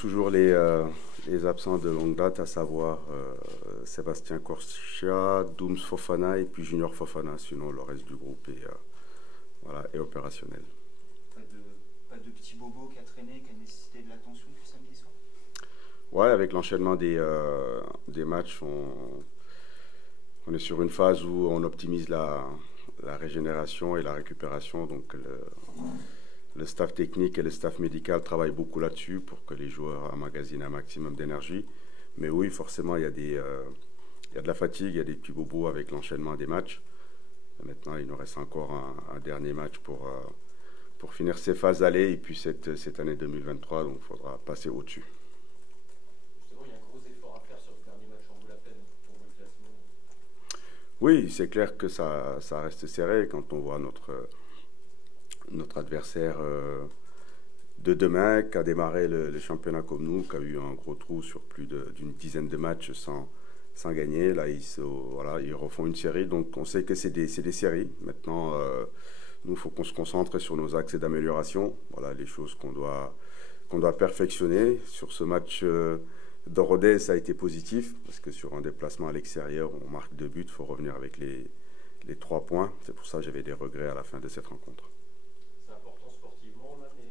toujours les absents de longue date, à savoir Sébastien Corchia, Dooms Fofana et puis Junior Fofana. Sinon, le reste du groupe est opérationnel. Pas de petit bobo qui a traîné, qui a nécessité de l'attention depuis samedi soir? Ouais, avec l'enchaînement des matchs, on est sur une phase où on optimise la régénération et la récupération. Donc, le staff technique et le staff médical travaillent beaucoup là-dessus pour que les joueurs emmagasinent un maximum d'énergie. Mais oui, forcément, il y a de la fatigue, il y a des petits bobos avec l'enchaînement des matchs. Et maintenant, il nous reste encore un dernier match pour finir ces phases allées et puis cette année 2023, donc il faudra passer au-dessus. Justement, il y a un gros effort à faire sur le dernier match, en vaut la peine pour le classement. Oui, c'est clair que ça reste serré quand on voit notre adversaire de demain qui a démarré le championnat comme nous, qui a eu un gros trou sur plus d'une dizaine de matchs sans gagner. Là, ils refont une série, donc on sait que c'est des séries. Maintenant, nous, il faut qu'on se concentre sur nos axes d'amélioration. Voilà les choses qu'on doit perfectionner. Sur ce match de Rodez, ça a été positif, parce que sur un déplacement à l'extérieur, on marque 2 buts, il faut revenir avec les 3 points. C'est pour ça que j'avais des regrets à la fin de cette rencontre. C'est important sportivement, là, mais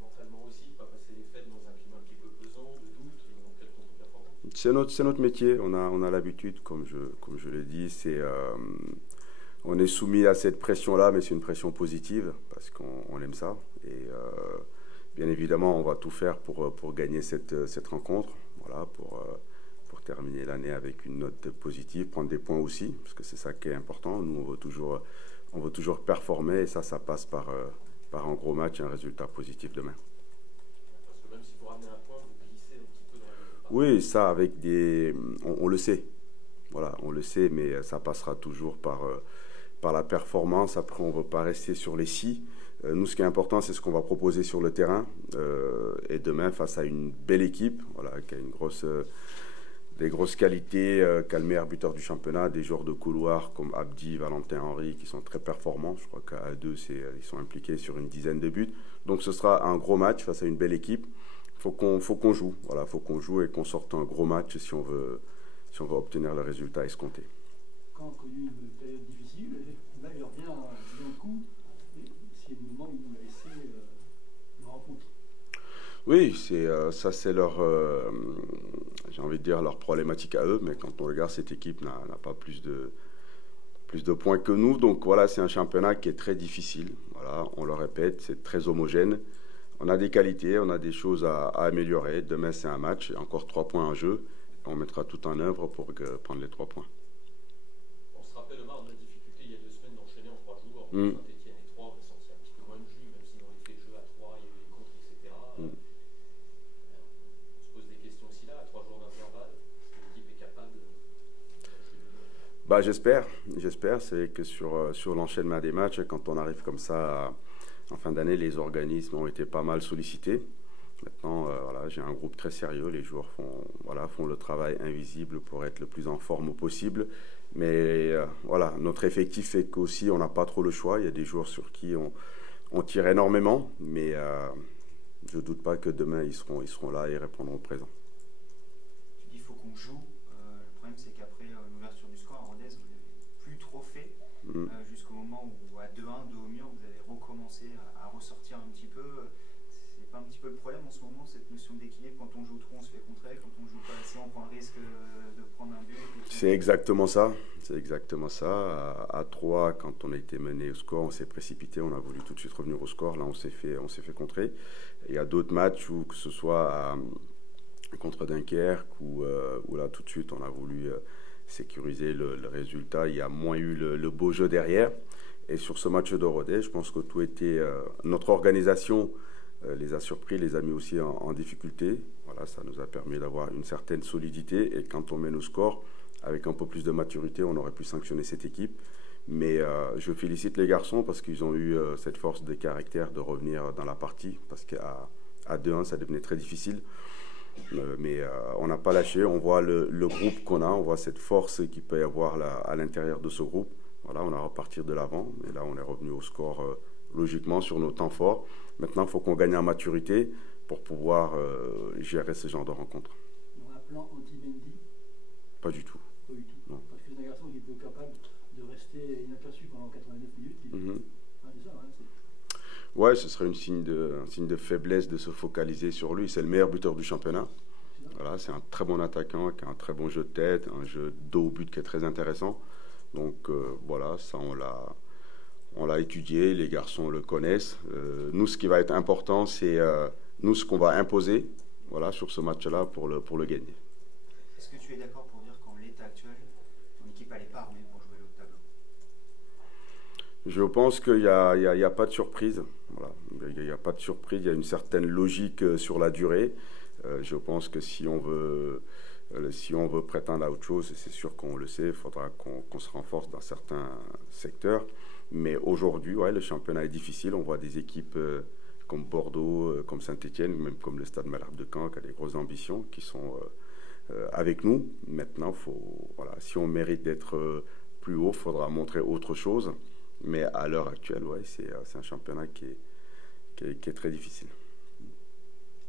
mentalement aussi, pas passer les fêtes dans un climat un petit peu pesant, de doute, en quelle contre-performance. C'est notre métier, on a l'habitude, comme je l'ai dit, on est soumis à cette pression-là, mais c'est une pression positive, parce qu'on aime ça. Et bien évidemment, on va tout faire pour gagner cette rencontre, voilà, pour terminer l'année avec une note positive, prendre des points aussi, parce que c'est ça qui est important. Nous, on veut toujours performer, et ça passe par un gros match et un résultat positif demain. Parce que même si vous ramenez un point, vous glissez un petit peu dans le... Oui, ça, on le sait. Voilà, on le sait, mais ça passera toujours par la performance. Après, on ne veut pas rester sur les scies. Nous, ce qui est important, c'est ce qu'on va proposer sur le terrain. Et demain, face à une belle équipe, voilà, qui a des grosses qualités, qui a le meilleur buteur du championnat, des joueurs de couloir comme Abdi, Valentin Henry, qui sont très performants. Je crois qu'à deux, ils sont impliqués sur une dizaine de buts. Donc, ce sera un gros match face à une belle équipe. Faut qu'on joue. Voilà, faut qu'on joue et qu'on sorte un gros match si on veut obtenir le résultat escompté. Quand on a connu une période difficile, là il revient d'un coup, c'est le moment où il nous a laissé une rencontre. Oui, ça c'est j'ai envie de dire leur problématique à eux, mais quand on regarde, cette équipe n'a pas plus de points que nous, donc voilà, c'est un championnat qui est très difficile. Voilà, on le répète, c'est très homogène. On a des qualités, on a des choses à améliorer. Demain, c'est un match, encore 3 points en jeu. On mettra tout en œuvre pour prendre les 3 points. On se rappelle, Omar, de la difficulté il y a 2 semaines d'enchaîner en 3 jours. Saint-Etienne et 3, on a senti un petit peu moins de jus, même si dans les faits de jeu à 3, il y a eu les contres, etc. On se pose des questions aussi là, à 3 jours d'intervalle. Est-ce que l'équipe est capable Bah, j'espère. C'est que sur l'enchaînement des matchs, quand on arrive comme ça en fin d'année, les organismes ont été pas mal sollicités. Maintenant, voilà, j'ai un groupe très sérieux. Les joueurs font le travail invisible pour être le plus en forme possible. Mais voilà, notre effectif fait qu'aussi on n'a pas trop le choix. Il y a des joueurs sur qui on tire énormément, mais je ne doute pas que demain ils seront là et répondront présent. Tu dis qu'il faut qu'on joue. Le problème, c'est qu'après l'ouverture du score à Rodez, vous n'avez plus trop fait jusqu'au moment où à 2-1, 2 au mur, vous avez recommencé à ressortir un petit peu. C'est pas un petit peu le problème en ce moment, cette notion d'équilibre? Quand on joue trop, on se fait contrer. Quand on joue pas assez, on prend le risque de prendre un but. C'est exactement ça. À 3, quand on a été mené au score, on s'est précipité, on a voulu tout de suite revenir au score. Là, on s'est fait contrer. Et il y a d'autres matchs où, que ce soit contre Dunkerque ou là, tout de suite, on a voulu sécuriser le résultat. Il y a moins eu le beau jeu derrière. Et sur ce match de Rodez, je pense que tout était... notre organisation les a surpris, les a mis aussi en difficulté. Voilà, ça nous a permis d'avoir une certaine solidité. Et quand on mène au score, avec un peu plus de maturité, on aurait pu sanctionner cette équipe. Mais je félicite les garçons parce qu'ils ont eu cette force de caractère de revenir dans la partie. Parce qu'à 2-1, ça devenait très difficile. Mais on n'a pas lâché. On voit le groupe qu'on a. On voit cette force qu'il peut y avoir là, à l'intérieur de ce groupe. Voilà, on a reparti de l'avant. Mais là, on est revenu au score logiquement sur nos temps forts. Maintenant, il faut qu'on gagne en maturité pour pouvoir gérer ce genre de rencontres. Dans un plan anti-Mendy? Pas du tout. Pas du tout. Non. Parce que c'est un garçon qui peut être capable de rester inaperçu pendant 89 minutes. C'est ça, hein, Ouais, ce serait un signe de faiblesse de se focaliser sur lui. C'est le meilleur buteur du championnat. Voilà, c'est un très bon attaquant qui a un très bon jeu de tête, un jeu dos au but qui est très intéressant. Donc voilà, ça on l'a étudié, les garçons le connaissent. Nous, ce qui va être important, c'est nous ce qu'on va imposer, voilà, sur ce match-là pour le gagner. Est-ce que tu es d'accord pour dire qu'en l'état actuel, ton équipe n'est pas armée pour jouer le haut de tableau? Je pense qu'il n'y a pas de surprise. Voilà. Il n'y a pas de surprise, il y a une certaine logique sur la durée. Je pense que si on veut prétendre à autre chose, et c'est sûr qu'on le sait, il faudra qu'on se renforce dans certains secteurs. Mais aujourd'hui, ouais, le championnat est difficile. On voit des équipes comme Bordeaux, comme Saint-Étienne, même comme le Stade Malherbe de Caen, qui a des grosses ambitions, qui sont avec nous. Maintenant, voilà, si on mérite d'être plus haut, il faudra montrer autre chose. Mais à l'heure actuelle, ouais, c'est un championnat qui est très difficile.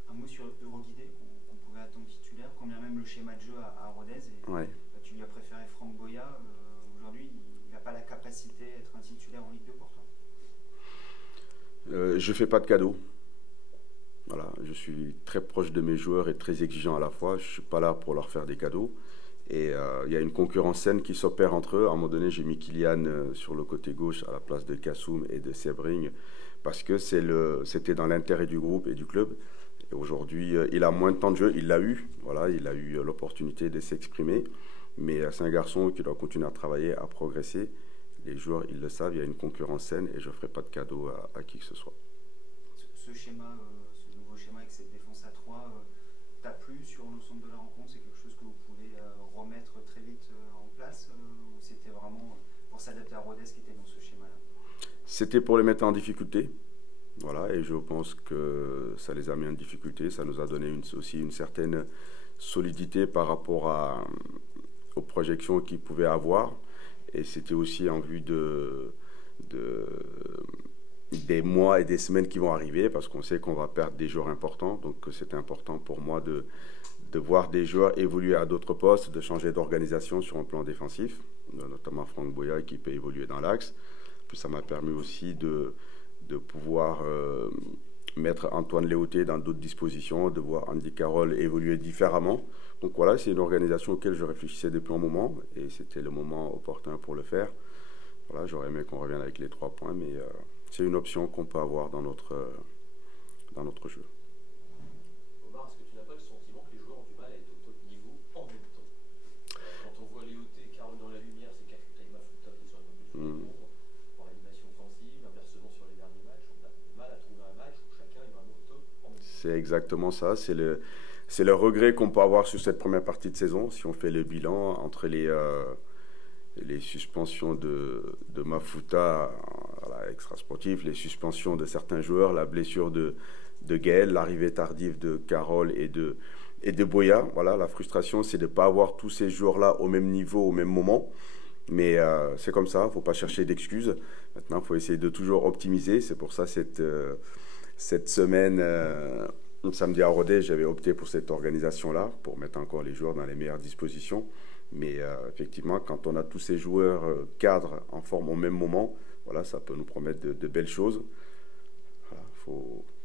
Un mot sur Euroguidé qu'on pouvait attendre titulaire, combien même le schéma de jeu à Rodez. Ouais. Tu lui as préféré Franck Boya. Aujourd'hui, il n'a pas la capacité d'être un titulaire en Ligue 2 pour toi? Je ne fais pas de cadeaux. Voilà, je suis très proche de mes joueurs et très exigeant à la fois. Je ne suis pas là pour leur faire des cadeaux. Et il y a une concurrence saine qui s'opère entre eux. À un moment donné, j'ai mis Kylian sur le côté gauche à la place de Kassoum et de Sebring parce que c'était dans l'intérêt du groupe et du club. Et aujourd'hui, il a moins de temps de jeu. Il l'a eu. Voilà, il a eu l'opportunité de s'exprimer. Mais c'est un garçon qui doit continuer à travailler, à progresser. Les joueurs, ils le savent. Il y a une concurrence saine et je ne ferai pas de cadeau à qui que ce soit. Ce schéma, ce nouveau schéma avec cette défense à 3, t'a plu sur l'ensemble de la rencontre? C'est quelque chose que vous pouvez remettre très vite en place ou c'était vraiment pour s'adapter à Rodez qui était dans ce schéma-là? C'était pour les mettre en difficulté. Voilà, et je pense que ça les a mis en difficulté. Ça nous a donné aussi une certaine solidité par rapport aux projections qu'ils pouvaient avoir. Et c'était aussi en vue des mois et des semaines qui vont arriver, parce qu'on sait qu'on va perdre des joueurs importants. Donc c'était important pour moi de voir des joueurs évoluer à d'autres postes, de changer d'organisation sur un plan défensif, notamment Franck Boya qui peut évoluer dans l'axe. Puis ça m'a permis aussi de pouvoir mettre Antoine Léoté dans d'autres dispositions, de voir Andy Carroll évoluer différemment. Donc voilà, c'est une organisation auquel je réfléchissais depuis un moment et c'était le moment opportun pour le faire. Voilà, j'aurais aimé qu'on revienne avec les 3 points, mais c'est une option qu'on peut avoir dans notre jeu. Omar, est-ce que tu n'as pas le sentiment que les joueurs ont du mal à être au top niveau en même temps? Quand on voit Léoté, Carroll dans la lumière, c'est Kakuta et Mafuta qui sont un peu plus l'ombre pour l'animation offensive. Inversement, sur les derniers matchs, on a du mal à trouver un match où chacun est vraiment au top en même temps. C'est exactement ça. C'est le regret qu'on peut avoir sur cette première partie de saison. Si on fait le bilan entre les suspensions de Mafuta extra-sportif, les suspensions de certains joueurs, la blessure de Gaël, l'arrivée tardive de Carroll et de Boya. Voilà, la frustration, c'est de ne pas avoir tous ces joueurs-là au même niveau, au même moment. Mais c'est comme ça, il ne faut pas chercher d'excuses. Maintenant, il faut essayer de toujours optimiser. C'est pour ça cette semaine, samedi à Rodez, j'avais opté pour cette organisation-là, pour mettre encore les joueurs dans les meilleures dispositions. Mais effectivement, quand on a tous ces joueurs cadres en forme au même moment, voilà, ça peut nous promettre de belles choses. Voilà,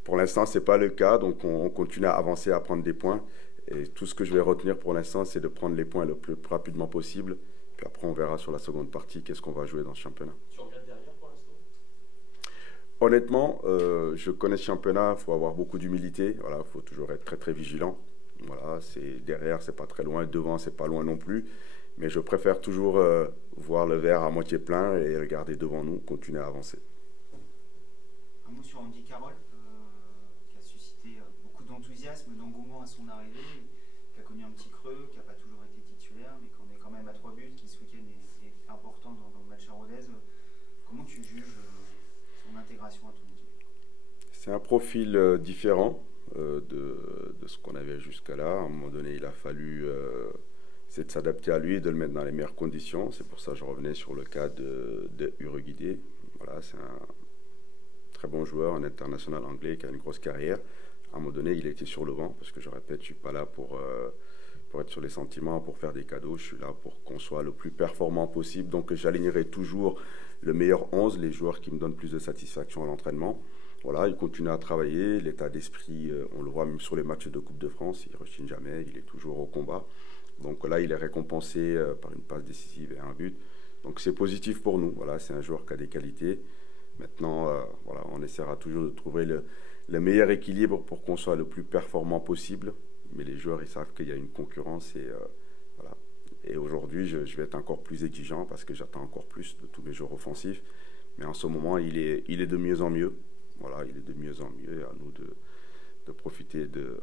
pour l'instant, ce n'est pas le cas, donc on continue à avancer, à prendre des points. Et tout ce que je vais retenir pour l'instant, c'est de prendre les points le plus rapidement possible. Puis après, on verra sur la seconde partie qu'est-ce qu'on va jouer dans ce championnat. Tu regardes derrière pour l'instant? Honnêtement, je connais ce championnat, il faut avoir beaucoup d'humilité. Voilà, il faut toujours être très très vigilant. Voilà, derrière, c'est pas très loin, devant, c'est pas loin non plus. Mais je préfère toujours voir le verre à moitié plein et regarder devant nous, continuer à avancer. Un mot sur Andy Carroll, qui a suscité beaucoup d'enthousiasme, d'engouement à son arrivée, qui a connu un petit creux, qui n'a pas toujours été titulaire, mais qu'on est quand même à 3 buts, qui ce week-end est important dans le match à Rodez. Comment tu juges son intégration à ton équipe? C'est un profil différent de ce qu'on avait jusqu'à là. À un moment donné, il a fallu de s'adapter à lui, de le mettre dans les meilleures conditions. C'est pour ça que je revenais sur le cas de Euroguidé. Voilà, très bon joueur, un international anglais qui a une grosse carrière. À un moment donné, il était sur le banc, parce que je répète, je ne suis pas là pour être sur les sentiments, pour faire des cadeaux. Je suis là pour qu'on soit le plus performant possible. Donc j'alignerai toujours le meilleur 11, les joueurs qui me donnent plus de satisfaction à l'entraînement. Voilà, il continue à travailler, l'état d'esprit, on le voit même sur les matchs de Coupe de France, il ne rechigne jamais, il est toujours au combat. Donc là, il est récompensé par une passe décisive et un but. Donc c'est positif pour nous. Voilà, c'est un joueur qui a des qualités. Maintenant, voilà, on essaiera toujours de trouver le meilleur équilibre pour qu'on soit le plus performant possible. Mais les joueurs, ils savent qu'il y a une concurrence et voilà. Et aujourd'hui, je vais être encore plus exigeant parce que j'attends encore plus de tous mes joueurs offensifs. Mais en ce moment, il est de mieux en mieux. Voilà, il est de mieux en mieux et à nous de profiter de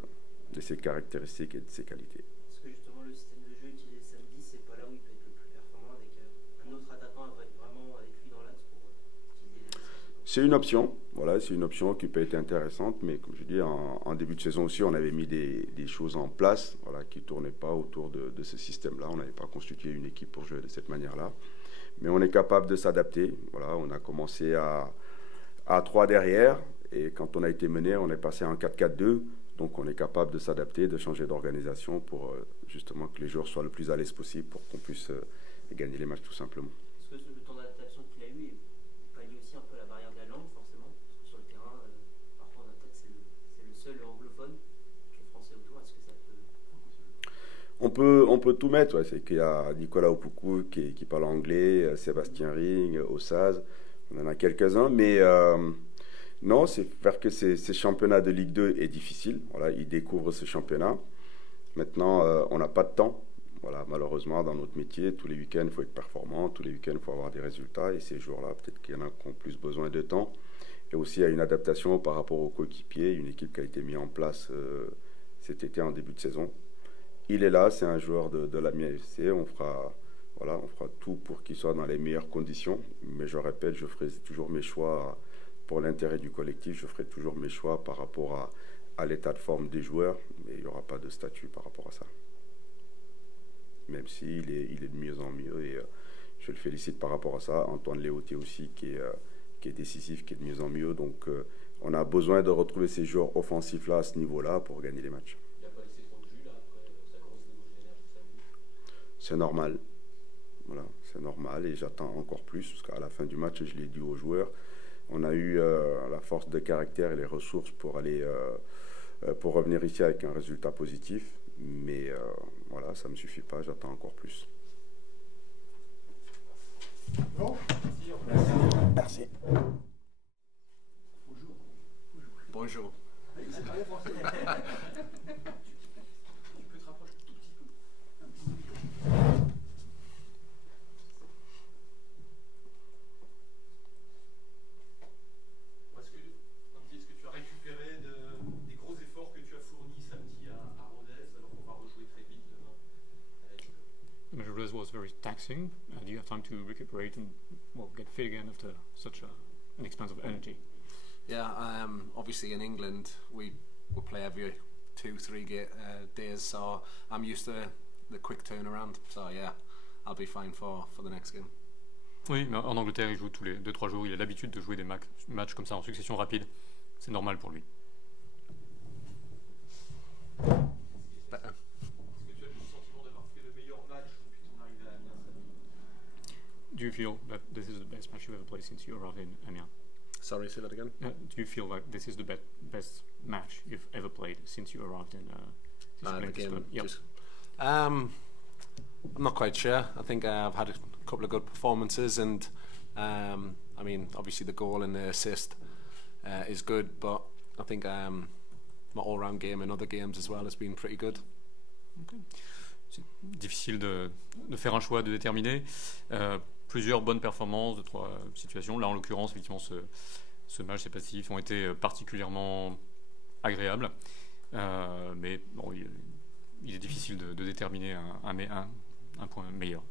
ses caractéristiques et de ses qualités. Parce que justement, le système de jeu utilisé samedi, c'est pas là où il peut être le plus performant avec un autre attaquant vraiment avec lui dans l'axe pour utiliser les... C'est une option, voilà, c'est une option qui peut être intéressante, mais comme je dis, en début de saison aussi, on avait mis des choses en place, voilà, qui ne tournaient pas autour de ce système-là. On n'avait pas constitué une équipe pour jouer de cette manière-là. Mais on est capable de s'adapter. Voilà, on a commencé à 3 derrière, et quand on a été mené, on est passé en 4-4-2. Donc on est capable de s'adapter, de changer d'organisation pour justement que les joueurs soient le plus à l'aise possible pour qu'on puisse gagner les matchs tout simplement. Est-ce que le temps d'adaptation qu'il a eu est pallié aussi un peu à la barrière de la langue forcément? Parce que sur le terrain, parfois en attaque, c'est le seul anglophone qui est français autour. Est-ce que ça peut... On peut tout mettre, ouais. C'est qu'il y a Nicolas Opoku qui parle anglais, Sébastien Ring, Ossaz, on en a quelques-uns, mais non, c'est faire que ces championnats de Ligue 2 est difficile. Voilà, ils découvrent ce championnat. Maintenant, on n'a pas de temps. Voilà, malheureusement, dans notre métier, tous les week-ends, il faut être performant. Tous les week-ends, il faut avoir des résultats. Et ces jours-là, peut-être qu'il y en a qui ont plus besoin de temps. Et aussi, il y a une adaptation par rapport aux coéquipiers. Une équipe qui a été mise en place cet été en début de saison. Il est là, c'est un joueur de la MIAFC. On fera tout pour qu'il soit dans les meilleures conditions. Mais je répète, je ferai toujours mes choix pour l'intérêt du collectif. Je ferai toujours mes choix par rapport à l'état de forme des joueurs. Mais il n'y aura pas de statut par rapport à ça. Même s'il est de mieux en mieux. Et je le félicite par rapport à ça. Antoine Léoté aussi, qui est décisif, qui est de mieux en mieux. Donc on a besoin de retrouver ces joueurs offensifs-là à ce niveau-là pour gagner les matchs. Il n'a pas laissé trop de jus là, après sa grosse niveau de l'énergie samedi. C'est normal. Voilà, c'est normal et j'attends encore plus parce qu'à la fin du match, je l'ai dit aux joueurs, on a eu la force de caractère et les ressources pour revenir ici avec un résultat positif, mais voilà, ça ne me suffit pas, j'attends encore plus. Bon, Merci. bonjour. Bonjour. C'est très français. Tu peux te rapprocher un tout petit peu. Un petit peu. Est-ce que tu as récupéré des gros efforts que tu as fournis samedi à Rodez, alors qu'on va rejouer très vite demain avec... Rodez was very taxing. Do you have time to recuperate and get fit again after such an expense of energy? Yeah, obviously in England we play every 2-3 days, so I'm used to the quick turnaround. So yeah, I'll be fine for the next game. Oui, mais en Angleterre, il joue tous les 2-3 jours. Il a l'habitude de jouer des matchs comme ça en succession rapide. C'est normal pour lui. Better. Est-ce que tu as le sentiment d'avoir fait le meilleur match depuis ton arrivée à Amiens samedi? Do you feel that this is the best match you've ever played since you arrived in Amiens? Sorry, say that again. Do you feel like this is the best match you've ever played since you arrived in The game. Yep. I'm not quite sure. I think I've had a couple of good performances, and I mean, obviously the goal and the assist is good, but I think my all-round game in other games as well has been pretty good. Okay. C'est difficile de faire un choix, de déterminer. Plusieurs bonnes performances de 3 situations. Là, en l'occurrence, effectivement, ce match, ces passifs ont été particulièrement agréables. Mais bon, il est difficile de déterminer un point meilleur.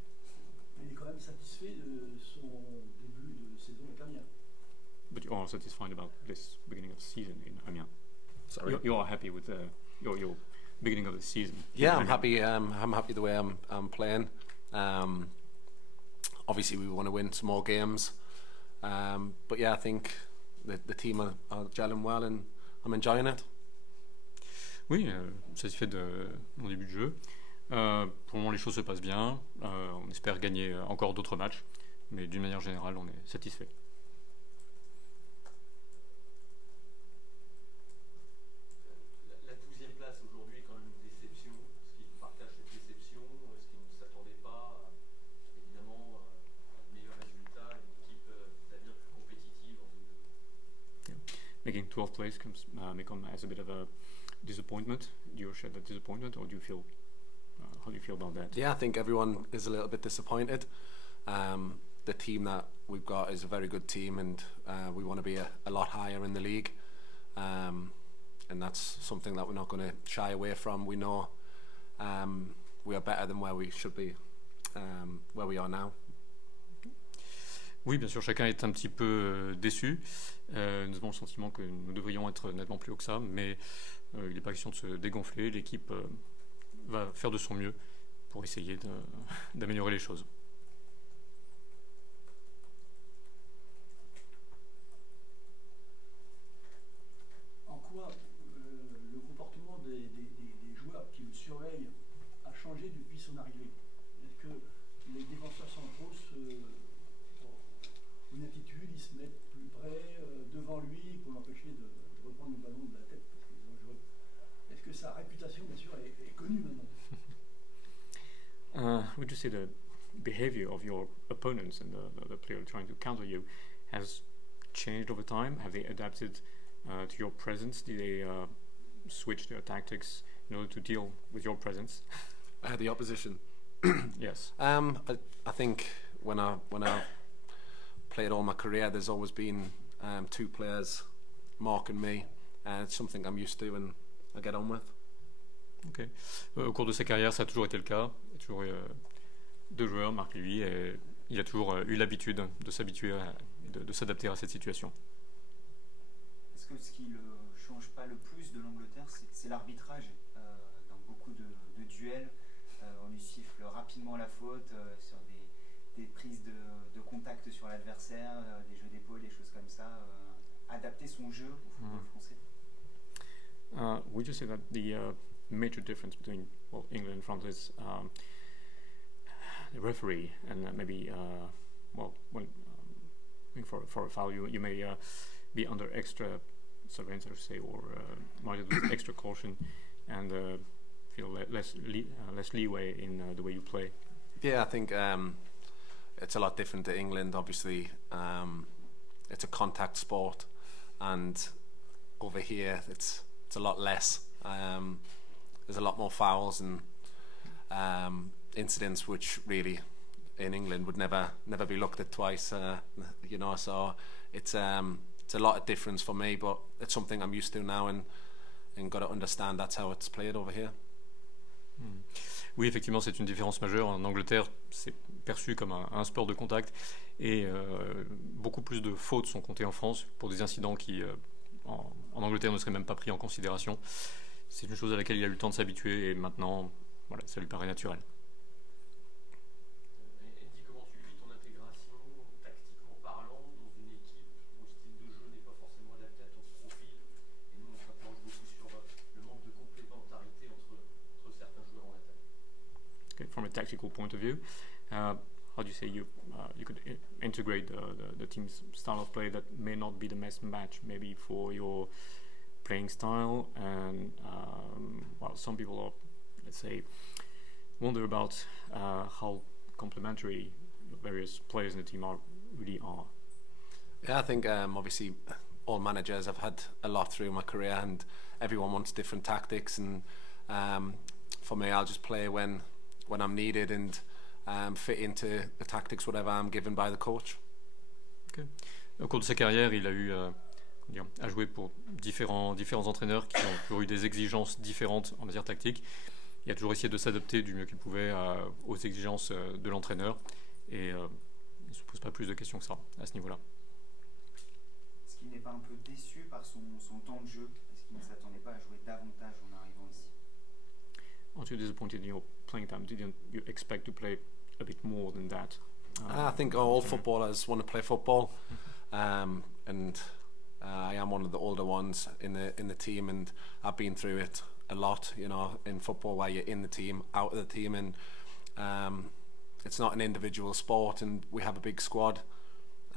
Il est quand même satisfait de son début de saison avec Amiens. But you are satisfied about this beginning of the season in Amiens? Sorry. You are happy with your beginning of the season? Yeah, I'm happy. I'm happy the way I'm playing. Obviously, we want to win some more games, but yeah, I think the team are gelling well, and I'm enjoying it. Oui, satisfait de mon début de jeu. Pour le moment, les choses se passent bien. On espère gagner encore d'autres matchs, mais d'une manière générale, on est satisfait. La 12e place aujourd'hui est quand même une déception. Est-ce qu'il partage cette déception? Est-ce qu'il ne s'attendait pas évidemment à de meilleurs résultats, une équipe d'avenir plus compétitive en Ligue 2? Making 12th place may come as a bit of a disappointment. Do you share that disappointment, or do you feel how do you feel about that? Yeah, I think everyone is a little bit disappointed. The team that we've got is a very good team, and we want to be a lot higher in the league, and that's something that we're not going to shy away from. We know we are better than where we should be, where we are now. Oui, bien sûr, chacun est un petit peu déçu. Nous avons le sentiment que nous devrions être nettement plus haut que ça, mais il n'est pas question de se dégonfler. L'équipe va faire de son mieux pour essayer d'améliorer les choses. En quoi le comportement des joueurs qui le surveillent a changé depuis son arrivée? Est-ce que les défenseurs centraux une attitude, ils se mettent plus près devant lui pour l'empêcher de reprendre le ballon de la tête parce qu'il est dangereux? Est-ce que sa réputation, bien sûr, est connue maintenant? Would you say the behavior of your opponents and the player trying to counter you has changed over time? Have they adapted to your presence? Did they switch their tactics in order to deal with your presence? The opposition. Yes. I think when I played all my career, there's always been two players marking me. It's something I'm used to and I get on with. Okay. Au cours de sa carrière, ça a toujours été le cas. Il y a toujours eu deux joueurs marquent lui, et il a toujours eu l'habitude de s'habituer de s'adapter à cette situation. Est-ce que ce qui ne change pas le plus de l'Angleterre, c'est l'arbitrage? Dans beaucoup de duels, on lui siffle rapidement la faute sur des prises de contact sur l'adversaire, des jeux d'épaule, des choses comme ça. Adapter son jeu au football français. Would you say that the major difference between England and France is the referee, and maybe when for a foul you may be under extra surveillance, I should say, or monitored with extra caution, and feel less leeway in the way you play? Yeah, I think it's a lot different to England. Obviously, it's a contact sport, and over here it's a lot less. There's a lot more fouls and incidents which really in England would never be looked at twice. You know, so it's a lot of difference for me, but it's something I'm used to now, and got to understand that's how it's played over here. Oui, effectivement, c'est une différence majeure. En Angleterre, c'est perçu comme un sport de contact, et beaucoup plus de fautes sont comptées en France pour des incidents qui, en Angleterre, ne seraient même pas pris en considération. C'est une chose à laquelle il a eu le temps de s'habituer, et maintenant, voilà, ça lui paraît naturel. Andy, comment tu vis ton intégration, tactiquement parlant, dans une équipe où le style de jeu n'est pas forcément adapté à ton profil, et nous on s'interroge beaucoup sur le manque de complémentarité entre certains joueurs en attaque? Okay, from a tactical point of view, how do you say you could integrate the team's style of play that may not be the best match, maybe for your playing style, and some people are, let's say, wonder about how complementary various players in the team really are. Yeah, I think obviously all managers, I've had a lot through my career, and everyone wants different tactics, and for me, I'll just play when I'm needed and fit into the tactics whatever I'm given by the coach. Okay. Au cours de sa carrière, il a eu à jouer pour différents entraîneurs qui ont toujours eu des exigences différentes en matière tactique. Il a toujours essayé de s'adapter du mieux qu'il pouvait aux exigences de l'entraîneur, et il ne se pose pas plus de questions que ça à ce niveau-là. Est-ce qu'il n'est pas un peu déçu par son temps de jeu? Est-ce qu'il ne s'attendait pas à jouer davantage en arrivant ici? Aren't you disappointed in your playing time? Didn't you expect to play a bit more than that? I think all footballers want to play football, and I am one of the older ones in the team, and I've been through it a lot, you know, in football, where you're in the team, out of the team, and it's not an individual sport, and we have a big squad,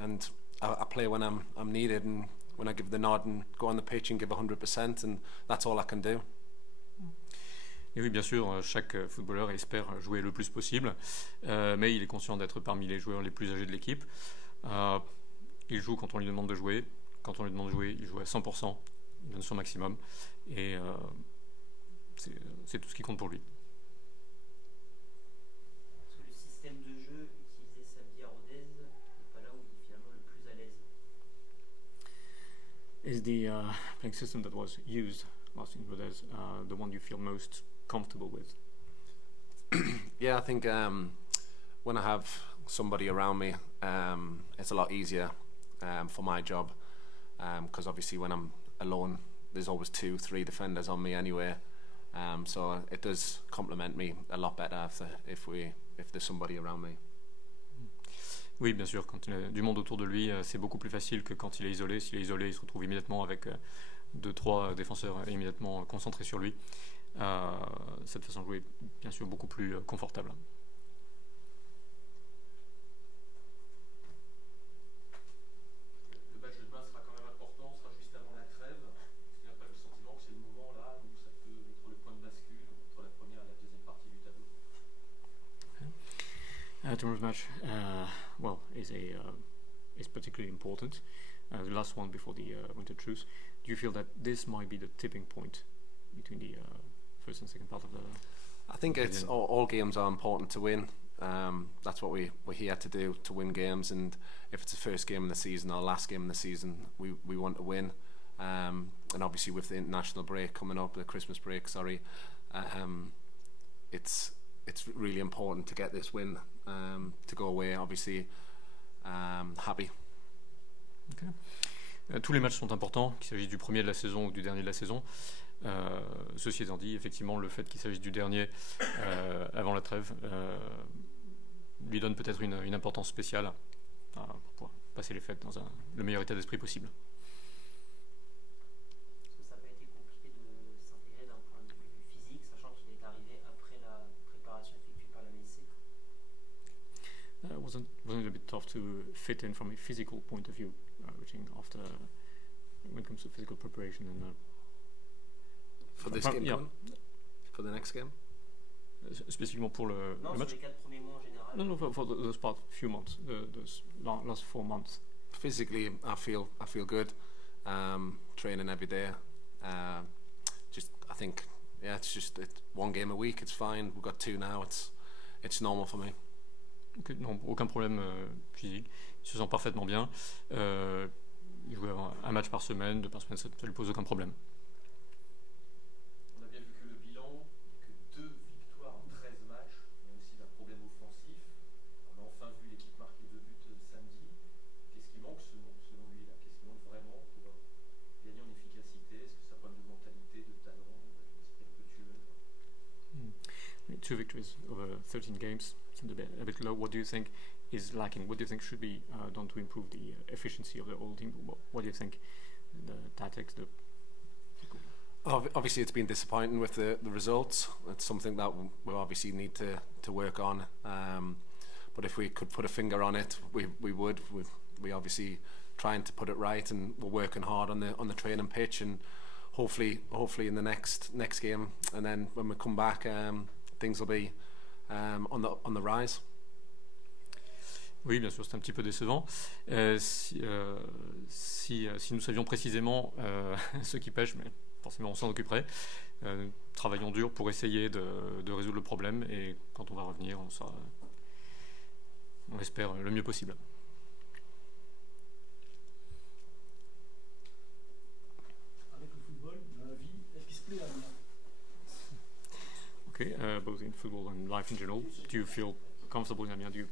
and I play when I'm needed, and when I give the nod and go on the pitch and give 100%, and that's all I can do. Et oui, bien sûr, chaque footballeur espère jouer le plus possible, mais il est conscient d'être parmi les joueurs les plus âgés de l'équipe. Il joue quand on lui demande de jouer. Quand on lui demande de jouer, il joue à 100%, il donne son maximum, et c'est tout ce qui compte pour lui. Parce que le système de jeu utilisé samedi à Rodez n'est pas là où il est finalement le plus à l'aise. Is the playing system that was used last in Rodez the one you feel most comfortable with? Yeah, I think when I have somebody around me, it's a lot easier for my job, because obviously when I'm alone, there's always 2-3 defenders on me anyway, so it does complement me a lot better if there's somebody around me. Oui, bien sûr, quand il a du monde autour de lui, c'est beaucoup plus facile que quand il est isolé. S'il est isolé, il se retrouve immédiatement avec 2-3 défenseurs immédiatement concentrés sur lui. Cette façon de jouer est bien sûr beaucoup plus confortable. Le match de demain sera quand même important, sera juste avant la trêve. Est-ce qu'il n'y a pas le sentiment que c'est le moment là où ça peut être le point de bascule entre la première et la deuxième partie du tableau? Tomorrow's match, is particularly important. The last one before the winter truce. Do you feel that this might be the tipping point between the first and second part of the? I think it's all games are important to win. That's what we're here to do, to win games. And if it's the first game of the season or last game of the season, we want to win. And obviously with the international break coming up, the Christmas break, it's really important to get this win, to go away obviously happy. Okay. Tous les matchs sont importants, qu'il s'agisse du premier de la saison ou du dernier de la saison. Ceci étant dit, effectivement, le fait qu'il s'agisse du dernier avant la trêve lui donne peut-être une importance spéciale pour pouvoir passer les fêtes dans le meilleur état d'esprit possible. Est-ce que ça n'a pas été compliqué de s'intégrer d'un point de vue physique, sachant qu'il est arrivé après la préparation effectuée par la MSC? Wasn't it a bit tough to fit in from a physical point of view, reaching after when it comes to physical preparation and for this game, yeah. For the next game? Spécifiquement pour le match? Sur les 4 premiers mois en général. No, for those past few months, those last 4 months. Physically, I feel good. Training every day. I think, it's just one game a week. It's fine. We've got 2 now. It's normal for me. Okay, non, aucun problème physique. Il se sent parfaitement bien. Il joue un match par semaine, 2 par semaine, ça lui pose aucun problème. On a bien vu que le bilan n'est que 2 victoires en 13 matchs, mais aussi d'un problème offensif. On a enfin vu l'équipe marquer 2 buts samedi. Qu'est-ce qui manque selon lui là? Qu'est-ce qui manque vraiment pour gagner en efficacité? Est-ce que c'est un problème de mentalité, de talent, d'esprit un peu tueur? 2 victories over 13 games. Seems a bit low. What do you think is lacking? What do you think should be done to improve the efficiency of the whole team? What do you think the tactics, Obviously, it's been disappointing with the results. It's something that we obviously need to work on. But if we could put a finger on it, we would. We obviously trying to put it right, and we're working hard on the training pitch, and hopefully in the next game, and then when we come back, things will be on the rise. Oui, bien sûr, c'est un petit peu décevant. Si nous savions précisément ce qui pêche, mais forcément on s'en occuperait. Travaillons dur pour essayer de résoudre le problème, et quand on va revenir, on espère le mieux possible. Avec le football, dans la vie, est-ce qu'il se plaît à venir? Okay, both in football and life in general, do you feel comfortable in Amiens? Do you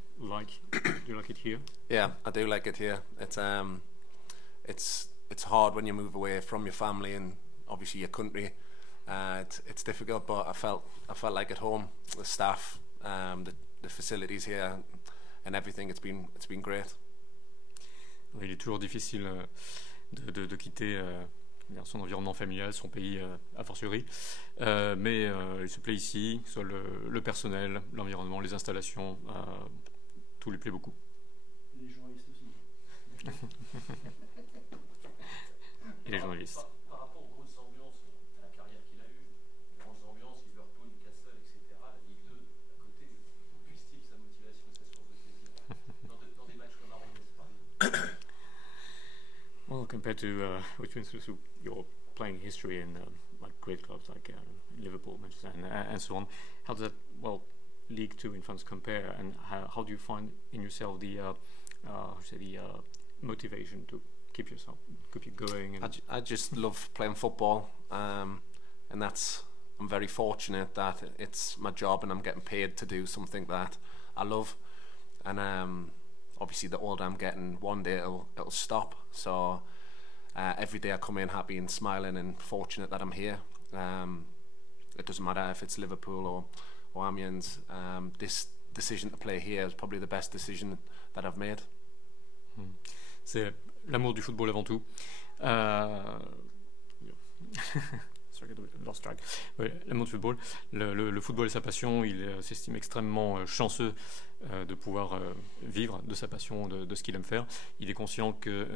like it here? Yeah, I do like it here. It's hard when you move away from your family and obviously your country. It's difficult, but I felt like at home. The staff, the facilities here, and everything. It's been great. Il est toujours difficile de quitter son environnement familial, son pays a fortiori. Mais il se plaît ici, que ce soit le personnel, l'environnement, les installations, tout lui plaît beaucoup. Les journalistes aussi. Et les journalistes. Par rapport aux grosses ambiances, à la carrière qu'il a eue, les grandes ambiances, Liverpool, Newcastle, etc., la Ligue 2, à côté, où puise-t-il sa motivation, sa source de plaisir dans des matchs comme à Rodez, par exemple? Well, compared to your playing history in like great clubs like Liverpool, Manchester, and so on, how does that, League Two in France compare, and how do you find in yourself the motivation to keep you going? And I just love playing football, and I'm very fortunate that it's my job and I'm getting paid to do something that I love. And obviously, the older I'm getting, one day it'll stop. So every day I come in happy and smiling and fortunate that I'm here. It doesn't matter if it's Liverpool or Amiens. This decision to play here is probably the best decision that I've made. C'est l'amour du football avant tout. Sorry, lost track. Ouais, l'amour du football. Le football est sa passion. Il s'estime extrêmement chanceux de pouvoir vivre de sa passion, de ce qu'il aime faire. Il est conscient que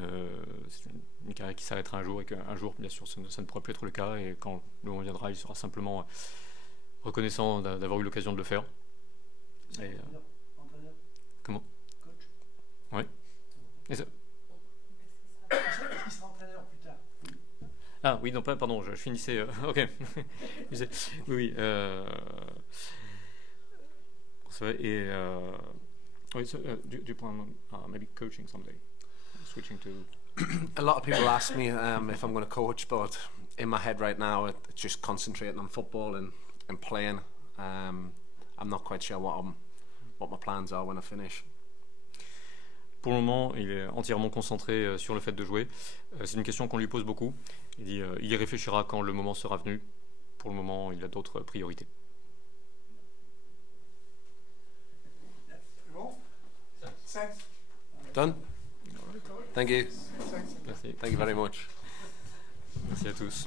c'est une carrière qui s'arrêtera un jour et qu'un jour, bien sûr, ça ne pourra plus être le cas. Et quand le moment viendra, il sera simplement reconnaissant d'avoir eu l'occasion de le faire. Et, Entraîneur. comment? Coach. Oui. Est-ce qu'il sera entraîneur plus tard? Ah oui, non, pardon, je finissais. Ok. Oui. Et oui, do you plan on maybe coaching someday? Switching to. A lot of people ask me if I'm going to coach, but in my head right now, it's just concentrating on football and playing. I'm not quite sure what my plans are when I finish. Pour le moment, il est entièrement concentré sur le fait de jouer. C'est une question qu'on lui pose beaucoup. Il dit il y réfléchira quand le moment sera venu. Pour le moment, il a d'autres priorités. Bon. Thanks. Done? Thank you. Merci. Thank you very much. Merci à tous.